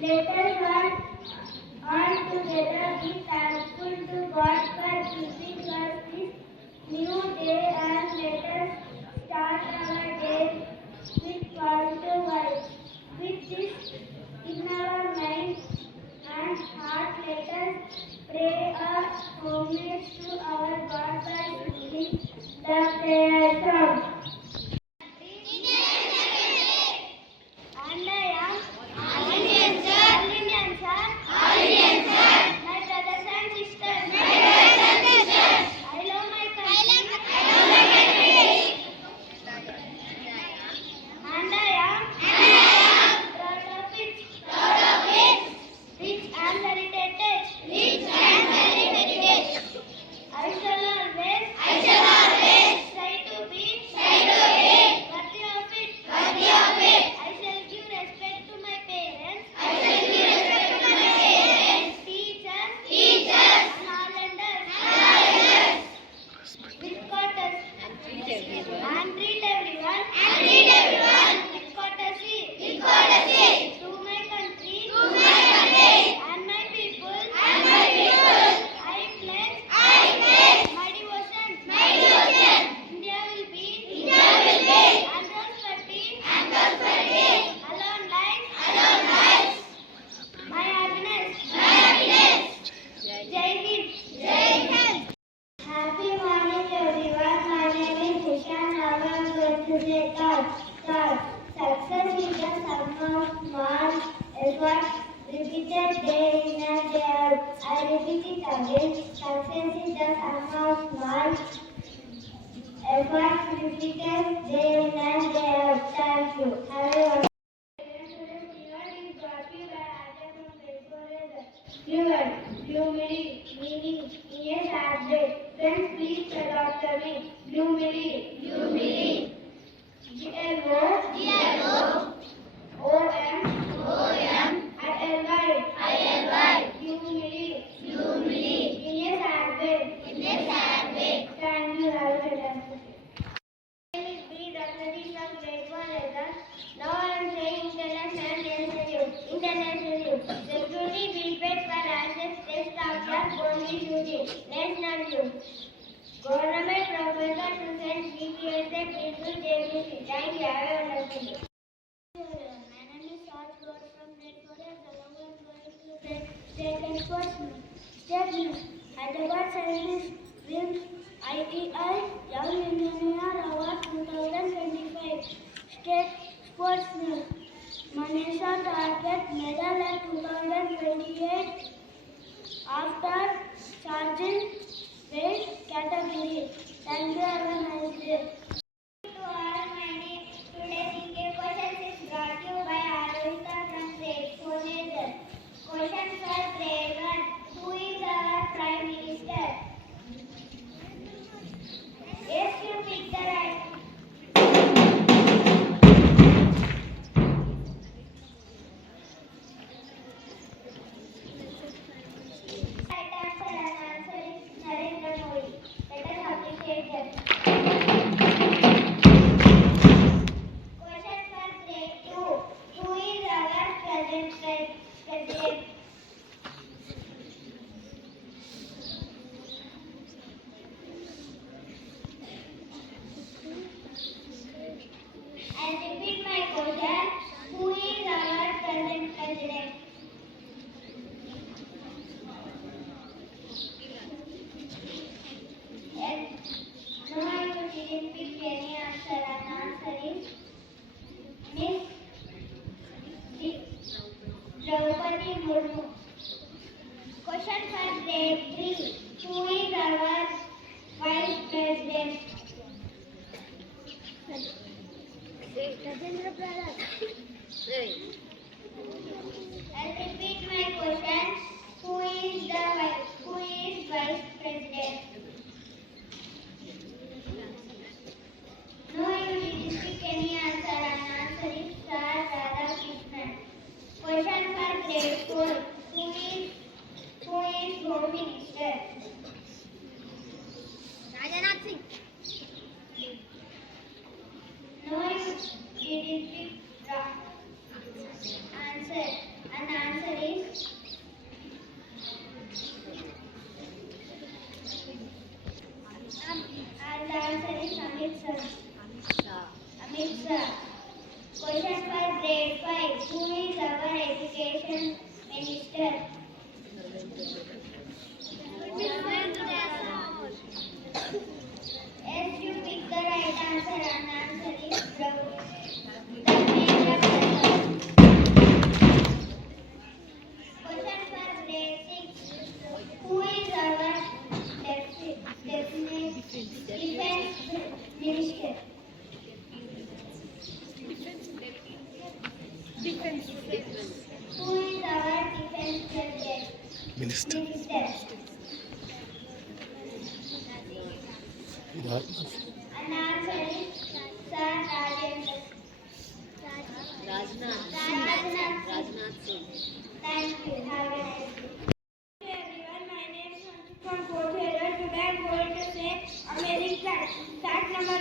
Let us all together be thankful to God for giving us this new day, and let us start our day with positive vibes. With this in our mind and heart, let us pray our homage to our God by singing the prayer song. And I am all Indian sir. All Indian sir. All Indian sir. My brothers and sisters. My brothers and sisters. I love my country. I love my country. And I am proud of it. Proud of it. Rich and heritage. Rich and heritage. I shall always try to be worthy of it. Worthy of it. I shall give respect to my parents. I shall give respect to my parents. Teachers. And all elders. With courtesy. And treat everyone. With courtesy. To my country. And my people. I pledge my devotion. India will be and prosperity. Alone lies my happiness. Jai Hind. Happy morning, everyone. My name is Ishan. Now I am going to say thought. Success is the sum of small efforts repeated day in and day out. I repeat it again. Success is the sum of small efforts repeated day in and day out. Thank you. Have a wonderful Gloomy, meaning in a sad day. Friends, please spell after me. Gloomy. G-L-O. O-M. I-L-Y. Gloomy. In a sad day. Thank you. Have a fantastic day. My name is B. Dr. from Grade IV Hazel. Now I am saying international. Security prepared for access test of only shooting. National news. Government proposal to send CPSA into JBC. Thank you. Have a wonderful day. My name is Raj from Grade IV Hazel. Now I am going to say state and sportsman. State news. Hyderabad scientist wins IEI Young Engineer Award 2025. State sports news. Manisha target medal at 2028 after charging weight category. Thank you. Have a nice day. To all my name, today's GK question is brought to you by Aravita from Grade IV Hazel. Question for Grade 1. Who is our Prime Minister? Yes, you picked the right. Right answer and answer is Narendra Modi. Let us appreciate them. Question for Grade 2. Who is our president? I repeat my question. Who is our present president? Yes. No, I didn't pick any answer. And answer is Miss Draupadi Murmu. Question for Grade 3. Who is our vice president? Rajendra Prasad. I'll repeat my question. Who is vice president? No, you didn't pick any answer. And answer is Sir Radhakrishnan. Question for Grade 4. Who is Home Minister? Rajanath Singh. No, you didn't pick answer. And answer Amit sir. Question for grade 5. Who is our education minister? As you pick the right answer and answer is Dharmendra Prasad. Question for grade 6. Who is our defense minister? Who is our defense minister? And answer is Sir Rajnath Singh. Thank you. Have a nice day. Hello everyone, my name is from Grade IV Hazel. Today I am going to say amazing facts. Fact number 1.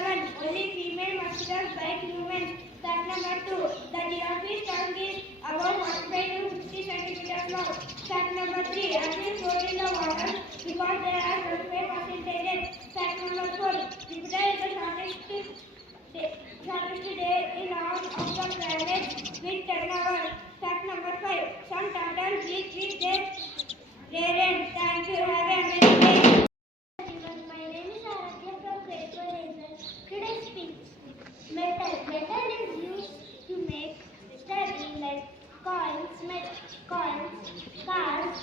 Only female mosquitoes bite humans. Fact number 2. The deerfish tongue is about 45 to 50 centimeters long. Fact number 3. Acids float in the water because there are sulfate percentages. Fact number 4. Jupiter is the shortest day in all of the planets with 10 hours. Fact number 5. Some turtles bleach with their rear end. Thank you. Have a nice day. Everyone, my name is Aradhya from Grade IV Hazel. Today's speech. Metal. Metal is used to make study like coins, cars,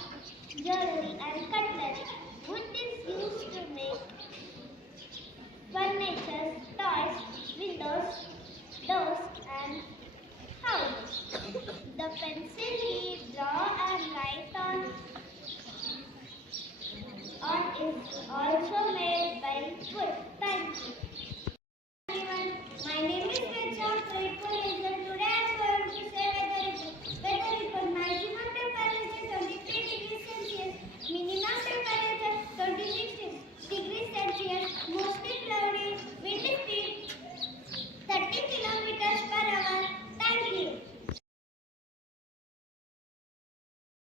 jewelry and cutlery. Wood is used to make furniture, toys, windows, doors and houses. The pencil we draw